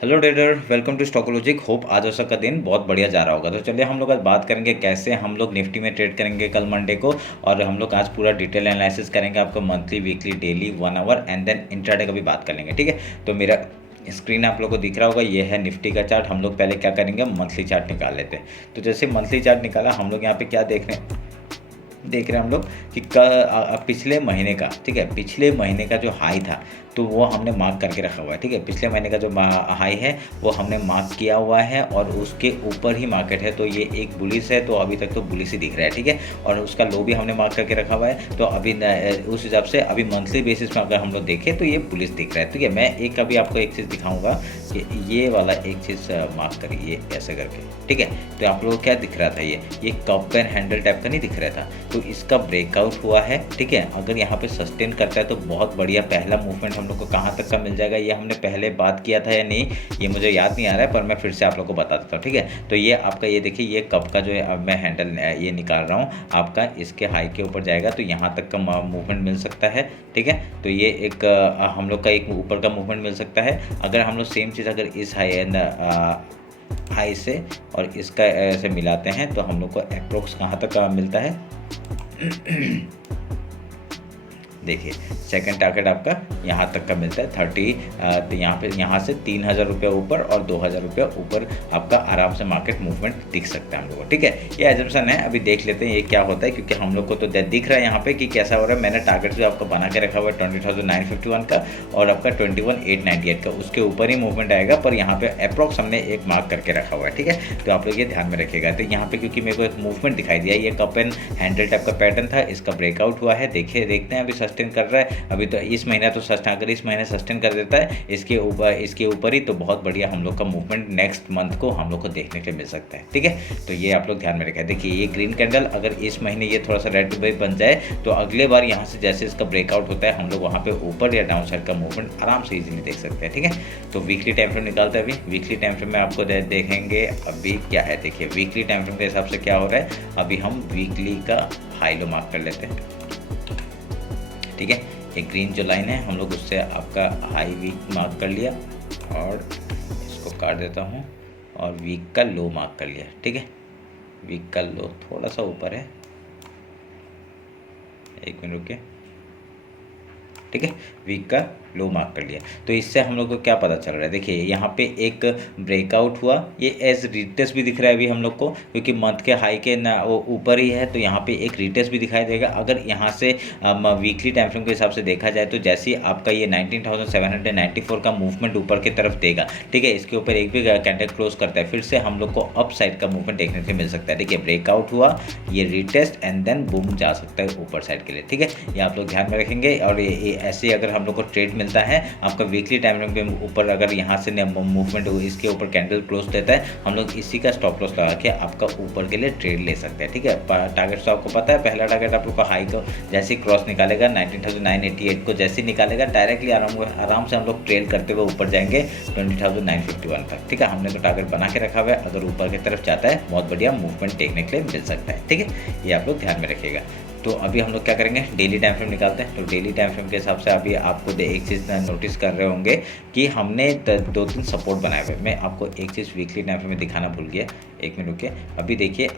Hello trader, welcome to Stockologic. Hope आज औसत का दिन बहुत बढ़िया जा रहा होगा। तो चलिए हम लोग आज बात करेंगे कैसे हम लोग निफ्टी में ट्रेड करेंगे कल मंडे को। और हम लोग आज पूरा डिटेल एनालिसिस करेंगे, आपको monthly, weekly, daily, 1 hour and then intraday का भी बात कर लेंगे। ठीक है, तो मेरा स्क्रीन आप लोगों को दिख रहा होगा, ये है निफ्टी का चार्ट। हम लोग पहले क्या करेंगे, मंथली चार्ट निकाल लेते हैं। तो जैसे मंथली चार्ट निकाला, हम लोग यहाँ पे क्या देख रहे हैं हम लोग कि पिछले महीने का, ठीक है, पिछले महीने का जो हाई था तो वो हमने मार्क करके रखा हुआ है। ठीक है, पिछले महीने का जो हाई है वो हमने मार्क किया हुआ है और उसके ऊपर ही मार्केट है, तो ये एक बुलिश है, तो अभी तक तो बुलिश ही दिख रहा है। ठीक है, और उसका लो भी हमने मार्क करके रखा हुआ है, तो अभी उस हिसाब से अभी मंथली बेसिस में अगर हम लोग देखें तो ये बुलिश दिख रहा है। ठीक है, मैं एक अभी आपको एक चीज़ दिखाऊंगा कि ये वाला एक चीज़ मार्क करिए ऐसे करके। ठीक है, तो आप लोगों को क्या दिख रहा था, ये कप एंड हैंडल टाइप का नहीं दिख रहा था, तो इसका ब्रेकआउट हुआ है। ठीक है, अगर यहाँ पे सस्टेन करता है तो बहुत बढ़िया पहला मूवमेंट हम लोग को कहाँ तक का मिल जाएगा, ये हमने पहले बात किया था या नहीं ये मुझे याद नहीं आ रहा है, पर मैं फिर से आप लोग को बता देता हूँ। ठीक है, तो ये आपका, ये देखिए, ये कप का जो है, अब मैं हैंडल ये निकाल रहा हूँ आपका, इसके हाई के ऊपर जाएगा तो यहाँ तक का मूवमेंट मिल सकता है। ठीक है, तो ये एक हम लोग का एक ऊपर का मूवमेंट मिल सकता है। अगर हम लोग सेम चीज़ अगर इस हाई से और इसका ऐसे मिलाते हैं तो हम लोग को अप्रोक्स कहाँ तक का मिलता है देखिए, सेकंड टारगेट आपका यहाँ तक का मिलता है 30, तो यहाँ से 3,000 रुपये ऊपर और 2,000 रुपये ऊपर आपका आराम से मार्केट मूवमेंट दिख सकता है हम लोगों को। ठीक है, ये एजम्पशन है, अभी देख लेते हैं ये क्या होता है, क्योंकि हम लोग को तो दिख रहा है यहाँ पे कि कैसा हो रहा है। मैंने टारगेट भी आपको बना के रखा हुआ है 20,951 का और आपका 21,898 का, उसके ऊपर ही मूवमेंट आएगा, पर यहाँ पे अप्रॉक्स हमने एक मार्क करके रखा हुआ है। ठीक है, तो आप लोग ये ध्यान में रखिएगा। तो यहाँ पे क्योंकि मेरे को एक मूवमेंट दिखाई दिया, ये कप एंड हैंडल टाइप का पैटर्न था, इसका ब्रेकआउट हुआ है। देखते हैं अभी सस्टेन कर रहा है, अभी तो इस महीना तो अगर इस महीने सस्टेन कर देता है इसके ऊपर ही, तो बहुत बढ़िया हम लोग का मूवमेंट नेक्स्ट मंथ को हम लोग को देखने के लिए मिल सकता है। ठीक है, तो ये आप लोग ध्यान में रखें। देखिए, ये ग्रीन कैंडल अगर इस महीने ये थोड़ा सा रेड वेव बन जाए तो अगले बार यहाँ से जैसे इसका ब्रेकआउट होता है हम लोग वहाँ पे ऊपर या डाउन साइड का मूवमेंट आराम से इजीली देख सकते हैं। ठीक है, तो वीकली टाइम फ्रेम निकालते हैं। अभी वीकली टाइम फ्रेम में आपको देखेंगे अभी क्या है। देखिए, वीकली टाइम फ्रेम के हिसाब से क्या हो रहा है, अभी हम वीकली का हाई लो मार्क कर लेते हैं। ठीक है, एक ग्रीन जो लाइन है हम लोग उससे आपका हाई वीक मार्क कर लिया और इसको काट देता हूँ और वीक का लो मार्क कर लिया। ठीक है, वीक का लो थोड़ा सा ऊपर है, एक मिनट रुकिए। ठीक है, वीक का लो मार्क कर लिया, तो इससे हम लोग को क्या पता चल रहा है, देखिए यहाँ पे एक ब्रेकआउट हुआ, ये एज रिटेस्ट भी दिख रहा है अभी हम लोग को, क्योंकि मंथ के हाई के ना वो ऊपर ही है, तो यहाँ पे एक रिटेस्ट भी दिखाई देगा। अगर यहाँ से वीकली टाइम फ्रेम के हिसाब से देखा जाए तो जैसे ही आपका ये 19,794 का मूवमेंट ऊपर की तरफ देगा, ठीक है, इसके ऊपर एक भी कैंडल क्लोज करता है, फिर से हम लोग को अप साइड का मूवमेंट देखने को मिल सकता है। देखिए, ब्रेकआउट हुआ, ये रिटेस्ट एंड देन बूम जा सकता है ऊपर साइड के लिए। ठीक है, ये आप लोग ध्यान में रखेंगे। और ये ऐसे अगर हम लोग को ट्रेड मिलता है आपका वीकली टाइम फ्रेम के ऊपर, अगर यहाँ से मूवमेंट इसके ऊपर कैंडल क्लोज देता है, हम लोग इसी का स्टॉप लॉस लगा के आपका ऊपर के लिए ट्रेड ले सकते हैं। ठीक है, टारगेट तो आपको पता है, पहला टारगेट आप लोग का हाई को जैसे ही क्रॉस निकालेगा 19,988 को जैसे ही निकालेगा, डायरेक्टली आराम से हम लोग ट्रेड करते हुए ऊपर जाएंगे 20,951 तक। ठीक है, हमने तो टारगेट बना के रखा हुआ है, अगर ऊपर की तरफ जाता है बहुत बढ़िया मूवमेंट देखने के लिए मिल सकता है। ठीक है, ये आप लोग ध्यान में रखिएगा। तो अभी हम लोग क्या करेंगे, डेली टाइम फ्रेम निकालते हैं। तो डेली टाइम फ्रेम के हिसाब से अभी आपको एक चीज़ नोटिस कर रहे होंगे कि हमने 2-3 सपोर्ट बनाए हुए। मैं आपको एक चीज़ वीकली टाइम फ्रेम में दिखाना भूल गया, एक मिनट रुकिए। अभी देखिए,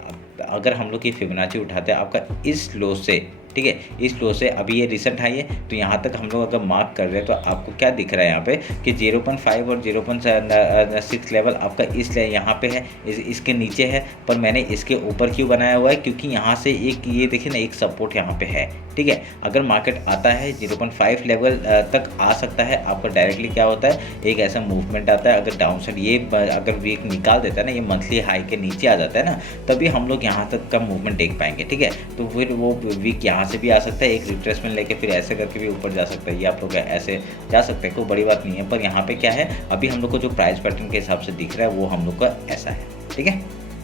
अगर हम लोग की फिबोनाची उठाते हैं आपका इस लो से, ठीक है, इस लो से अभी ये रिसेंट हाई है, तो यहाँ तक हम लोग अगर मार्क कर रहे हैं तो आपको क्या दिख रहा है यहाँ पे कि 0.5 और 0.6 लेवल आपका इस यहाँ पे है, इसके नीचे है, पर मैंने इसके ऊपर क्यों बनाया हुआ है, क्योंकि यहाँ से एक ये देखिए ना, एक सपोर्ट यहाँ पे है। ठीक है, अगर मार्केट आता है 0.5 लेवल तक आ सकता है, आपका डायरेक्टली क्या होता है, एक ऐसा मूवमेंट आता है। अगर डाउन साइड ये अगर वीक निकाल देता है ना, ये मंथली हाई के नीचे आ जाता है ना, तभी हम लोग यहाँ तक का मूवमेंट देख पाएंगे। ठीक है, तो फिर वो वीक यहाँ से भी आ सकता है, एक रिट्रेसमेंट लेके फिर ऐसे करके भी ऊपर जा सकता है। ये आप लोग ऐसे जा सकते हैं, कोई बड़ी बात नहीं है। पर यहाँ पे क्या है, अभी हम लोग को जो प्राइस पैटर्न के हिसाब से दिख रहा है वो हम लोग का ऐसा है। ठीक है,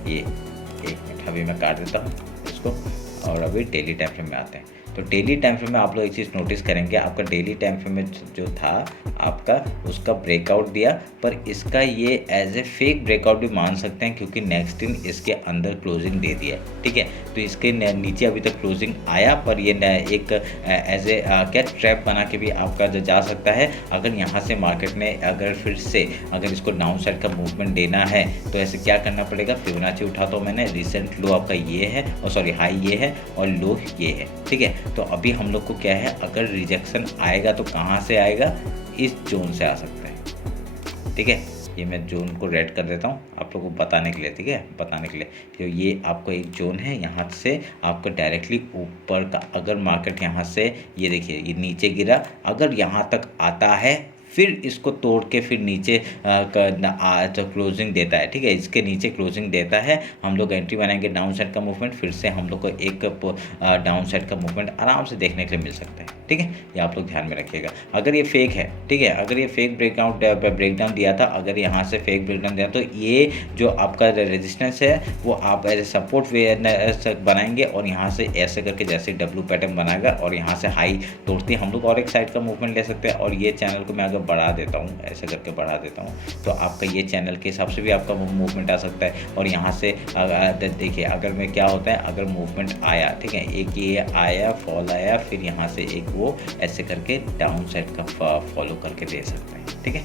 ये एक मिनट अभी मैं काट देता हूँ इसको और अभी डेली टाइम फ्रेम में आते हैं। तो डेली टाइम फ्रेम में आप लोग एक चीज़ नोटिस करेंगे, आपका डेली टाइम फ्रेम में जो था आपका उसका ब्रेकआउट दिया, पर इसका ये एज ए फेक ब्रेकआउट भी मान सकते हैं क्योंकि नेक्स्ट दिन इसके अंदर क्लोजिंग दे दिया, ठीक है। तो इसके नीचे अभी तक क्लोजिंग आया, पर ये एक एज ए क्या ट्रैप बना के भी आपका जो जा सकता है। अगर यहाँ से मार्केट ने अगर फिर से अगर इसको डाउन साइड का मूवमेंट देना है तो ऐसे क्या करना पड़ेगा, फिबोनाची उठा तो मैंने, रिसेंट लो आपका ये है और सॉरी हाई ये है और लो ये है, ठीक है। तो अभी हम लोग को क्या है, अगर रिजेक्शन आएगा तो कहाँ से आएगा, इस जोन से आ सकता है, ठीक है। ये मैं जोन को रेड कर देता हूँ आप लोगों को बताने के लिए, ठीक है, बताने के लिए। तो ये आपको एक जोन है, यहाँ से आपको डायरेक्टली ऊपर का अगर मार्केट यहाँ से ये देखिए ये नीचे गिरा, अगर यहाँ तक आता है फिर इसको तोड़ के फिर नीचे तो क्लोजिंग देता है, ठीक है। इसके नीचे क्लोजिंग देता है, हम लोग एंट्री बनाएंगे डाउन साइड का मूवमेंट, फिर से हम लोग को एक डाउन साइड का मूवमेंट आराम से देखने के लिए मिल सकता है, ठीक है। ये आप लोग ध्यान में रखिएगा। अगर ये फेक है, ठीक है, अगर ये फेक ब्रेकडाउन दिया था, अगर यहाँ से फेक ब्रेकडाउन दिया तो ये जो आपका रेजिस्टेंस है वो आप एज ए सपोर्ट वे बनाएंगे और यहाँ से ऐसे करके जैसे डब्लू पैटर्न बनाएगा और यहाँ से हाई तोड़ते हम लोग और एक साइड का मूवमेंट ले सकते हैं। और ये चैनल को मैं अगर बढ़ा देता हूँ, ऐसे करके बढ़ा देता हूँ, तो आपका ये चैनल के हिसाब से भी आपका मूवमेंट आ सकता है। और यहाँ से देखिए अगर मैं क्या होता है, अगर मूवमेंट आया, ठीक है, एक ये आया फॉल आया, फिर यहाँ से एक वो ऐसे करके डाउन साइड का फॉलो करके दे सकते हैं, ठीक है।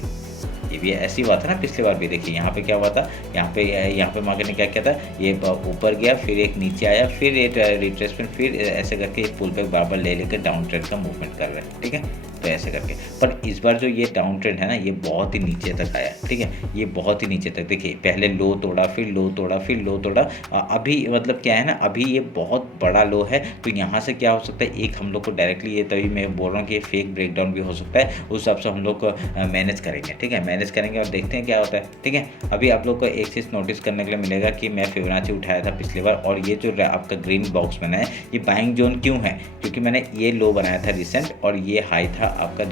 ये भी ऐसी बात है ना, पिछली बार भी देखिए यहाँ पे क्या हुआ था, यहाँ पे मार्केट ने क्या किया था, ये ऊपर गया फिर एक नीचे आया, फिर एक रिट्रेसमेंट, फिर ऐसे करके पुल बैक बराबर ले लेकर डाउन ट्रेंड का मूवमेंट कर रहे हैं, ठीक है। तो ऐसे करके, पर इस बार जो ये डाउन ट्रेंड है ना, ये बहुत ही नीचे तक आया, ठीक है, ये बहुत ही नीचे तक, देखिए पहले लो तोड़ा, फिर लो तोड़ा, फिर लो तोड़ा, अभी मतलब क्या है ना, अभी ये बहुत बड़ा लो है। तो यहाँ से क्या हो सकता है, एक हम लोग को डायरेक्टली, ये तभी मैं बोल रहा हूँ कि ये फेक ब्रेकडाउन भी हो सकता है, उस हिसाब से हम लोग मैनेज करेंगे, ठीक है, मैनेज करेंगे और देखते हैं क्या होता है, ठीक है। अभी आप लोग को एक चीज़ नोटिस करने के लिए मिलेगा कि मैं फिबोनाची उठाया था पिछली बार, और ये जो आपका ग्रीन बॉक्स बना है ये बाइंग जोन क्यों है, क्योंकि मैंने ये लो बनाया था रिसेंट और ये हाई था आपका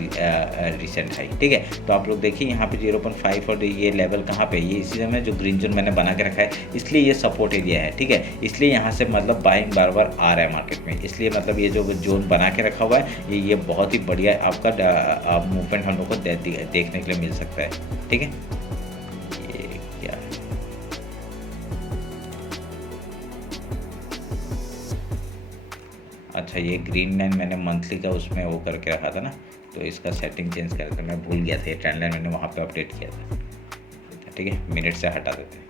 रिसेंट हाई, ठीक है। तो आप लोग देखिए यहाँ पे 0.5 और ये लेवल कहाँ पे, ये इसी समय जो ग्रीन जोन मैंने बना के रखा है, इसलिए ये सपोर्ट एरिया है, ठीक है। इसलिए यहाँ से मतलब बाइंग बार बार आ रहा है मार्केट में, इसलिए मतलब ये जो जोन बना के रखा हुआ है ये बहुत ही बढ़िया आपका मूवमेंट हम लोग को देखने के लिए मिल सकता है, ठीक है। ये क्या है, अच्छा ये ग्रीन लाइन मैंने मंथली का उसमें वो करके रखा था ना, तो इसका सेटिंग चेंज कर था, मैं भूल गया था, ये ट्रेंड लाइन मैंने वहाँ पे अपडेट किया था, ठीक है। मिनट से हटा देते हैं,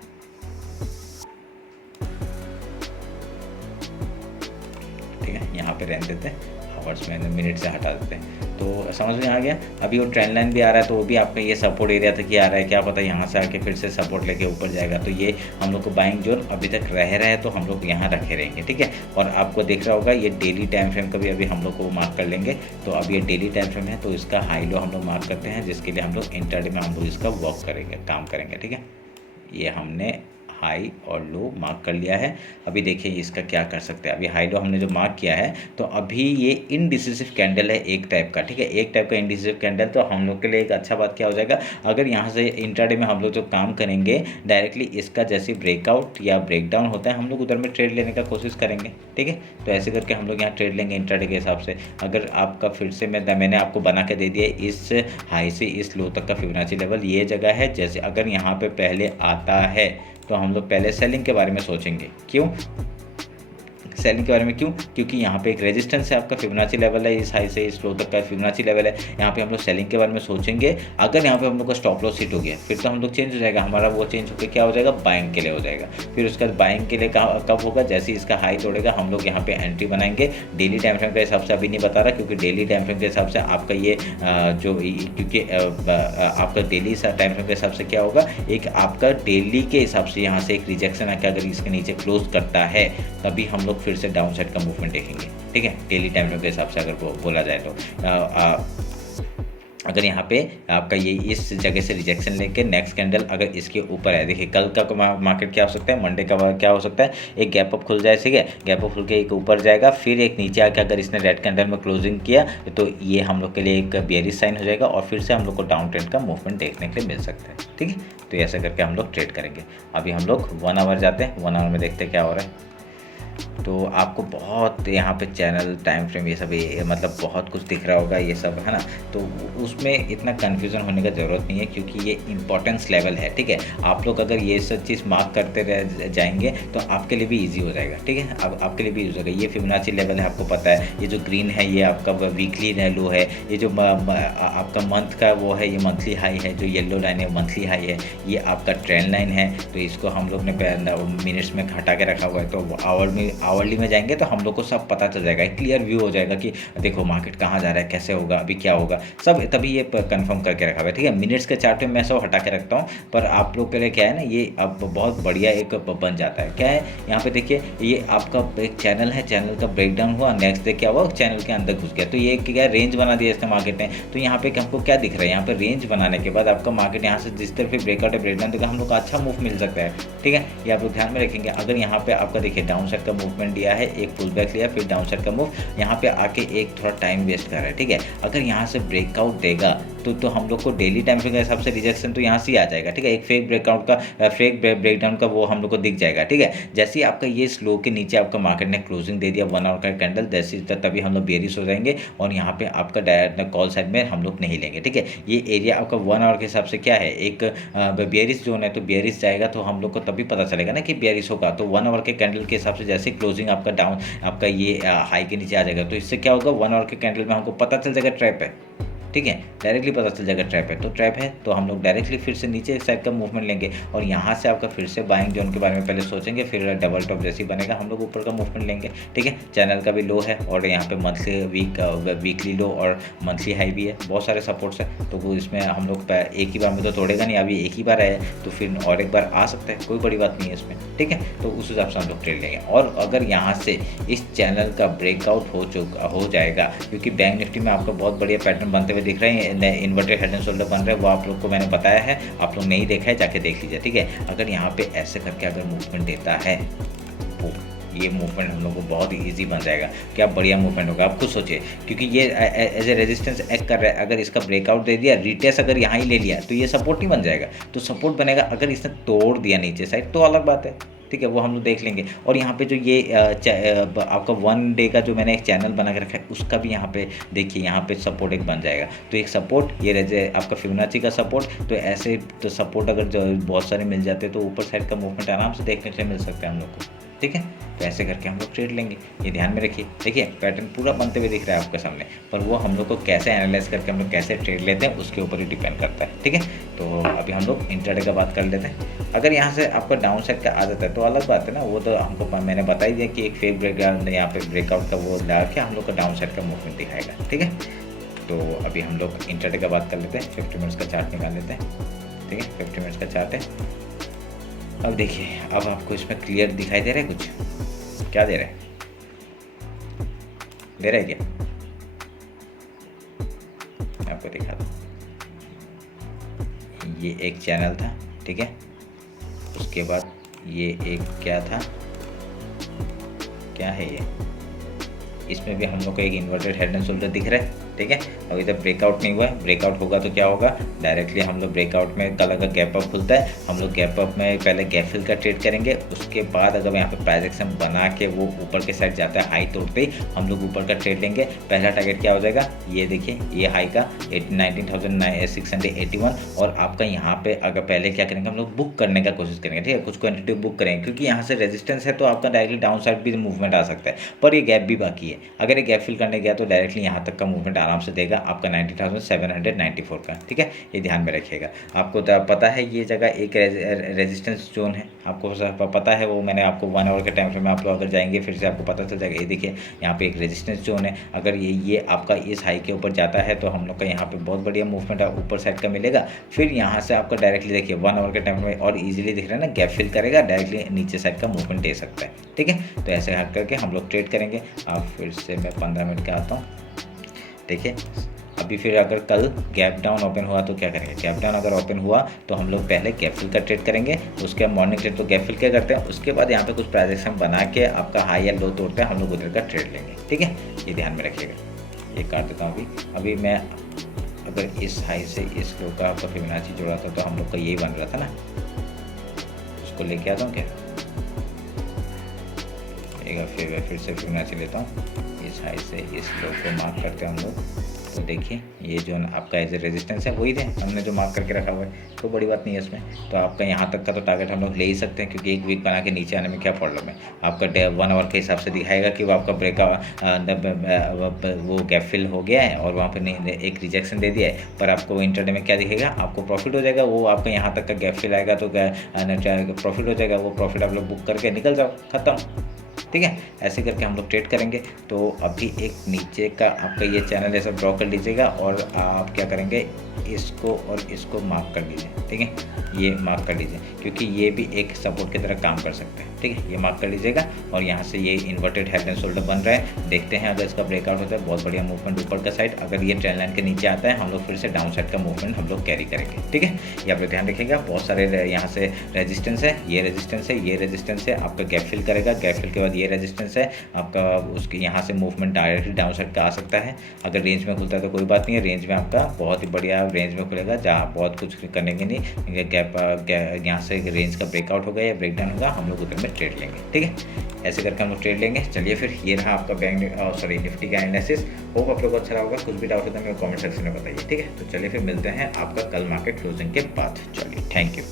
ठीक है, यहाँ पे रहने देते हैं, आवर्स में मिनट से हटा देते हैं। तो समझ में आ गया। अभी वो ट्रेंड लाइन भी आ रहा है, तो वो भी आपका ये सपोर्ट एरिया तक ही आ रहा है, क्या पता यहाँ से आके फिर से सपोर्ट लेके ऊपर जाएगा। तो ये हम लोग को बाइंग जोन अभी तक रह रहा है, तो हम लोग यहाँ रखे रहेंगे, ठीक है। और आपको दिख रहा होगा ये डेली टाइम फ्रेम का भी अभी हम लोग को मार्क कर लेंगे। तो अब ये डेली टाइम फ्रेम है, तो इसका हाई लो हम लोग मार्क करते हैं, जिसके लिए हम लोग इंट्राडे में हम लोग इसका वर्क करेंगे, काम करेंगे, ठीक है। ये हमने हाई और लो मार्क कर लिया है। अभी देखिए इसका क्या कर सकते हैं। अभी हाई लो हमने जो मार्क किया है, तो अभी ये इनडिसिसिव कैंडल है एक टाइप का, ठीक है, एक टाइप का इनडिसिसिव कैंडल। तो हम लोग के लिए एक अच्छा बात क्या हो जाएगा, अगर यहाँ से इंट्राडे में हम लोग जो काम करेंगे डायरेक्टली इसका जैसे ब्रेकआउट या ब्रेकडाउन होता है, हम लोग उधर में ट्रेड लेने का कोशिश करेंगे, ठीक है। तो ऐसे करके हम लोग यहाँ ट्रेड लेंगे इंट्राडे के हिसाब से। अगर आपका फिर से मैंने आपको बना के दे दिया इस हाई से इस लो तक का फिबोनाची लेवल, ये जगह है। जैसे अगर यहाँ पे पहले आता है तो हम लोग पहले सेलिंग के बारे में सोचेंगे। क्यों सेलिंग के बारे में, क्यों, क्योंकि यहाँ पे एक रेजिस्टेंस है आपका, फिबोनाची लेवल है, इस हाई से इस लो तक का फिबोनाची लेवल है। यहाँ पे हम लोग सेलिंग के बारे में सोचेंगे। अगर यहाँ पे हम लोग का स्टॉप लॉस हिट हो गया, फिर तो हम लोग चेंज हो जाएगा, हमारा वो चेंज होकर क्या हो जाएगा, बाइंग के लिए हो जाएगा। फिर उसके बाद बाइंग के लिए कब होगा, जैसे इसका हाई तोड़ेगा हम लोग यहाँ पे एंट्री बनाएंगे। डेली टाइम फ्रेम के हिसाब से अभी नहीं बता रहा, क्योंकि डेली टाइम फ्रेम के हिसाब से आपका ये जो, क्योंकि आपका डेली टाइम फ्रेम के हिसाब से क्या होगा, एक आपका डेली के हिसाब से यहाँ से एक रिजेक्शन आके अगर इसके नीचे क्लोज करता है, तभी हम लोग फिर से डाउन साइड का मूवमेंट देखेंगे, ठीक है। डेली टाइम फ्रेम के हिसाब से अगर बोला जाए तो अगर यहाँ पे आपका ये इस जगह से रिजेक्शन लेके नेक्स्ट कैंडल अगर इसके ऊपर है, देखिए कल का मार्केट क्या हो सकता है, मंडे का क्या हो सकता है, एक गैप अप खुल जाए, ठीक है, गैप अप खुल के एक ऊपर जाएगा, फिर एक नीचे आके अगर इसने रेड कैंडल में क्लोजिंग किया, तो ये हम लोग के लिए एक बेयरिश साइन हो जाएगा और फिर से हम लोग को डाउन ट्रेंड का मूवमेंट देखने के लिए मिल सकता है, ठीक है। तो ऐसा करके हम लोग ट्रेड करेंगे। अभी हम लोग 1 आवर जाते हैं, 1 आवर में देखते हैं क्या हो रहा है। तो आपको बहुत यहाँ पे चैनल टाइम फ्रेम ये सब मतलब बहुत कुछ दिख रहा होगा ये सब, है ना। तो उसमें इतना कन्फ्यूज़न होने का ज़रूरत नहीं है, क्योंकि ये इंपॉर्टेंस लेवल है, ठीक है। आप लोग अगर ये सब चीज़ मार्क करते रह जाएंगे तो आपके लिए भी ईजी हो जाएगा, ठीक है। अब आपके लिए भी यूज़ होगा। ये फिबोनाची लेवल है, आपको पता है। ये जो ग्रीन है ये आपका वीकली लो है। ये जो आपका मंथ का वो है, ये मंथली हाई है। जो येलो लाइन है मंथली हाई है। ये आपका ट्रेंड लाइन है, तो इसको हम लोग ने मिनट्स में हटा के रखा हुआ है। तो आवरली में जाएंगे तो हम लोग को सब पता चल जाएगा, एक क्लियर व्यू हो जाएगा कि देखो मार्केट कहाँ जा रहा है, कैसे होगा, अभी क्या होगा, सब तभी ये कंफर्म करके रखा हुआ है, ठीक है। मिनट्स के चार्ट में मैं सब हटा के रखता हूँ, पर आप लोग के लिए क्या है ना, ये अब बहुत बढ़िया एक बन जाता है। क्या है यहाँ पे देखिए, ये आपका एक चैनल है, चैनल का ब्रेकडाउन हुआ, नेक्स्ट डे क्या हुआ, चैनल के अंदर घुस गया। तो ये क्या रेंज बना दिया इसने मार्केट ने। तो यहाँ पे हमको क्या दिख रहा है, यहाँ पे रेंज बनाने के बाद आपका मार्केट यहाँ से जिस तरफ ब्रेकआउट है, ब्रेकडाउन देगा, हम लोग का अच्छा मूव मिल सकता है, ठीक है। ये आप लोग ध्यान में रखेंगे। अगर यहाँ पे आपका देखिए डाउन साइड का मूवमेंट दिया है, एक पुल बैक लिया, फिर डाउन साइड का मूव, यहाँ पे आके एक थोड़ा टाइम वेस्ट कर रहा है, ठीक है। अगर यहाँ से ब्रेकआउट देगा तो हम लोग को डेली टाइम फ्रेम के हिसाब से रिजेक्शन तो यहाँ से ही आ जाएगा, ठीक है। एक फेक ब्रेकआउट का फेक ब्रेकडाउन का वो हम लोग को दिख जाएगा, ठीक है। जैसे ही आपका ये स्लो के नीचे आपका मार्केट ने क्लोजिंग दे दिया 1 आवर का कैंडल, जैसे तभी हम लोग बेरिश हो जाएंगे और यहाँ पे आपका डायरेक्ट कॉल साइड में हम लोग नहीं लेंगे, ठीक है। ये एरिया आपका 1 आवर के हिसाब से क्या है, एक बेरिश जोन है। तो बेरिश जाएगा तो हम लोग को तभी पता चलेगा ना कि बेरिश होगा। तो 1 आवर के कैंडल के हिसाब से जैसे क्लोजिंग आपका डाउन आपका ये हाई के नीचे आ जाएगा, तो इससे क्या होगा, 1 आवर के कैंडल में हमको पता चल जाएगा ट्रैप है, ठीक है। डायरेक्टली पता चल जाएगा ट्रैप है, तो ट्रैप है तो हम लोग डायरेक्टली फिर से नीचे साइड का मूवमेंट लेंगे और यहाँ से आपका फिर से बाइंग जोन के बारे में पहले सोचेंगे, फिर डबल टॉप जैसी बनेगा हम लोग ऊपर का मूवमेंट लेंगे, ठीक है। चैनल का भी लो है और यहाँ पे मंथली वीकली लो और मंथली हाई भी है, बहुत सारे सपोर्ट्स है। तो वो इसमें हम लोग एक ही बार में तो तोड़ेगा नहीं, अभी एक ही बार आया तो फिर और एक बार आ सकता है, कोई बड़ी बात नहीं है इसमें, ठीक है। तो उस हिसाब से हम लोग ट्रेड लेंगे। और अगर यहाँ से इस चैनल का ब्रेकआउट हो जाएगा, क्योंकि बैंक निफ्टी में आपका बहुत बढ़िया पैटर्न बनते हुए दिख रहे हैं, इन्वर्टेड हेड एंड शोल्डर बन रहे हैं, वो आप लोग को मैंने बताया है, आप लोग नहीं देखा है जाके देख लीजिए, ठीक है। अगर यहाँ पे ऐसे करके अगर मूवमेंट देता है तो ये मूवमेंट हम लोग को बहुत इजी बन जाएगा। क्या बढ़िया मूवमेंट होगा, आप खुद सोचिए, क्योंकि ये एज ए रेजिस्टेंस एक्ट कर रहा है। अगर इसका ब्रेकआउट दे दिया, रिटेस्ट अगर यहाँ ही ले लिया तो ये सपोर्ट ही बन जाएगा, तो सपोर्ट बनेगा। अगर इसने तोड़ दिया नीचे साइड तो अलग बात है, ठीक है, वो हम लोग देख लेंगे। और यहाँ पे जो ये आपका 1 डे का जो मैंने एक चैनल बना के रखा है, उसका भी यहाँ पे देखिए, यहाँ पे सपोर्ट एक बन जाएगा। तो एक सपोर्ट ये रहे आपका फिबोनाची का सपोर्ट। तो ऐसे तो सपोर्ट अगर जो बहुत सारे मिल जाते तो ऊपर साइड का मूवमेंट आराम से देखने से मिल सकता है हम लोग को, ठीक है। तो ऐसे करके हम लोग ट्रेड लेंगे, ये ध्यान में रखिए। देखिए पैटर्न पूरा बनते हुए दिख रहा है आपके सामने, पर वो हम लोग को कैसे एनालाइज करके हम लोग कैसे ट्रेड लेते हैं उसके ऊपर ही डिपेंड करता है, ठीक है। तो अभी हम लोग इंट्राडे का बात कर लेते हैं। अगर यहाँ से आपका डाउन साइड का आ जाता है तो अलग बात है ना, वो तो हमको मैंने बता ही दिया कि एक फेक ब्रेकआउट यहाँ पे ब्रेकआउट का वो ला के हम लोग का डाउन साइड का मूवमेंट दिखाएगा, ठीक है। तो अभी हम लोग इंट्राडे का बात कर लेते हैं। 50 मिनट्स का चार्ट निकाल लेते हैं, ठीक है। 50 मिनट्स का चार्ट है। अब देखिए, अब आपको इसमें क्लियर दिखाई दे रहा है, कुछ क्या दे रहा है, दे रहा है क्या, आपको दिखा दूँ। ये एक चैनल था, ठीक है। उसके बाद ये एक क्या था, क्या है ये, इसमें भी हम लोग को एक इन्वर्टेड हेड एंड शोल्डर दिख रहा है, ठीक है। अभी तक ब्रेकआउट नहीं हुआ है, ब्रेकआउट होगा तो क्या होगा, डायरेक्टली हम लोग ब्रेकआउट में कल अगर गैप अप खुलता है, हम लोग गैप अप में पहले गैप फिल का ट्रेड करेंगे। उसके बाद अगर यहाँ पे प्राइस एक्शन बना के वो ऊपर के साइड जाता है, हाई तोड़ते ही हम लोग ऊपर का ट्रेड लेंगे। पहला टारगेट क्या हो जाएगा, ये देखिए, ये हाई का 19,681। और आपका यहाँ पे अगर पहले क्या करेंगे, हम लोग बुक करने का कोशिश करेंगे, ठीक है। कुछ क्वान्टिटी बुक करेंगे, क्योंकि यहाँ से रेजिस्टेंस है तो आपका डायरेक्टली डाउन साइड भी मूवमेंट आ सकता है, पर ये गैप भी बाकी है। अगर ये गैप फिल करने गया तो डायरेक्टली यहाँ तक का मूवमेंट आराम से देगा आपका 90,794 का, ठीक है। ये ध्यान में रखिएगा। आपको पता है ये जगह एक रेजिस्टेंस जोन है, आपको पता है, वो मैंने आपको 1 आवर के टाइम फ्रेम में आप लोग अगर जाएंगे फिर से आपको पता चल जाएगा। ये देखिए, यहाँ पे एक रेजिस्टेंस जोन है। अगर ये आपका इस हाई के ऊपर जाता है तो हम लोग का यहाँ पे बहुत बढ़िया मूवमेंट ऊपर साइड का मिलेगा। फिर यहाँ से आपका डायरेक्टली देखिए 1 आवर के टाइम में और इजीली दिख रहा है ना, गैप फिल करेगा, डायरेक्टली नीचे साइड का मूवमेंट दे सकता है, ठीक है। तो ऐसे हट करके हम लोग ट्रेड करेंगे। अब फिर से मैं 15 मिनट का आता हूँ, देखिए। अभी फिर अगर कल गैप डाउन ओपन हुआ तो क्या करेंगे, गैप डाउन अगर ओपन हुआ तो हम लोग पहले गैप फिल का ट्रेड करेंगे। उसके बाद मॉर्निंग ट्रेड तो गैप फिल क्या करते हैं, उसके बाद यहाँ पे कुछ प्राइस एक्शन बना के आपका हाई या लो तोड़ते हैं, हम लोग उधर का ट्रेड लेंगे, ठीक है। ये ध्यान में रखिएगा। ये काट देता हूँ अभी मैं अगर इस हाई से इस लो का आपका फिबोनाची जोड़ा था तो हम लोग का यही बन रहा था ना, उसको लेके आता हूँ क्या, एक फिर से फिबोनाची लेता हूँ, इस हाई से इस लो को मार्क करते हैं हम लोग। तो देखिए ये जो आपका एज ए रेजिस्टेंस है वही है हमने जो मार्क करके रखा हुआ है, तो बड़ी बात नहीं है इसमें। तो आपका यहाँ तक का तो टारगेट हम लोग ले ही सकते हैं, क्योंकि एक वीक बना के नीचे आने में क्या प्रॉब्लम है। आपका 1 आवर के हिसाब से दिखाएगा कि वो आपका वो गैप फिल हो गया है और वहाँ पर एक रिजेक्शन दे दिया है, पर आपको इंटरडे में क्या दिखेगा, आपको प्रॉफिट हो जाएगा। वो आपका यहाँ तक का गैप फिल आएगा तो प्रॉफिट हो जाएगा, वो प्रॉफिट आप लोग बुक करके निकल जाओ, खत्म। ठीक है, ऐसे करके हम लोग ट्रेड करेंगे। तो अभी एक नीचे का आपका ये चैनल ऐसा ड्रॉ कर लीजिएगा और आप क्या करेंगे, इसको और इसको मार्क कर लीजिए। ठीक है, ये मार्क कर लीजिए, क्योंकि ये भी एक सपोर्ट की तरह काम कर सकते हैं। ठीक है, ये मार्क कर लीजिएगा और यहाँ से ये इन्वर्टेड हेड एंड शोल्डर बन रहा है। देखते हैं अगर इसका ब्रेकआउट होता है, बहुत बढ़िया मूवमेंट ऊपर का साइड। अगर ये ट्रेंड लाइन के नीचे आता है, हम लोग फिर से डाउन साइड का मूवमेंट हम लोग कैरी करेंगे। ठीक है, ये आप लोग ध्यान रखिएगा। बहुत सारे यहाँ से रेजिस्टेंस है, ये रेजिस्टेंस है, ये रेजिस्टेंस है, आपका गैप फिल करेगा। गैप फिल के बाद ये रेजिस्टेंस है आपका, उसके यहाँ से मूवमेंट डायरेक्टली डाउन साइड का आ सकता है। अगर रेंज में खुलता है तो कोई बात नहीं है, रेंज में आपका बहुत ही बढ़िया रेंज में खुलेगा, जहाँ बहुत कुछ करने के नहीं। गैप यहाँ से रेंज का ब्रेकआउट होगा या ब्रेकडाउन होगा, हम लोग उधर में ट्रेड लेंगे। ठीक है, ऐसे करके हम लोग ट्रेड लेंगे। चलिए फिर, ये रहा आपका निफ्टी का एनालिसिस। होप आप लोग को अच्छा रहा होगा। कुछ भी डाउट होता है मेरे कमेंट सेक्शन में बताइए। ठीक है, तो चलिए फिर मिलते हैं आपका कल मार्केट क्लोजिंग के बाद। चलिए, थैंक यू।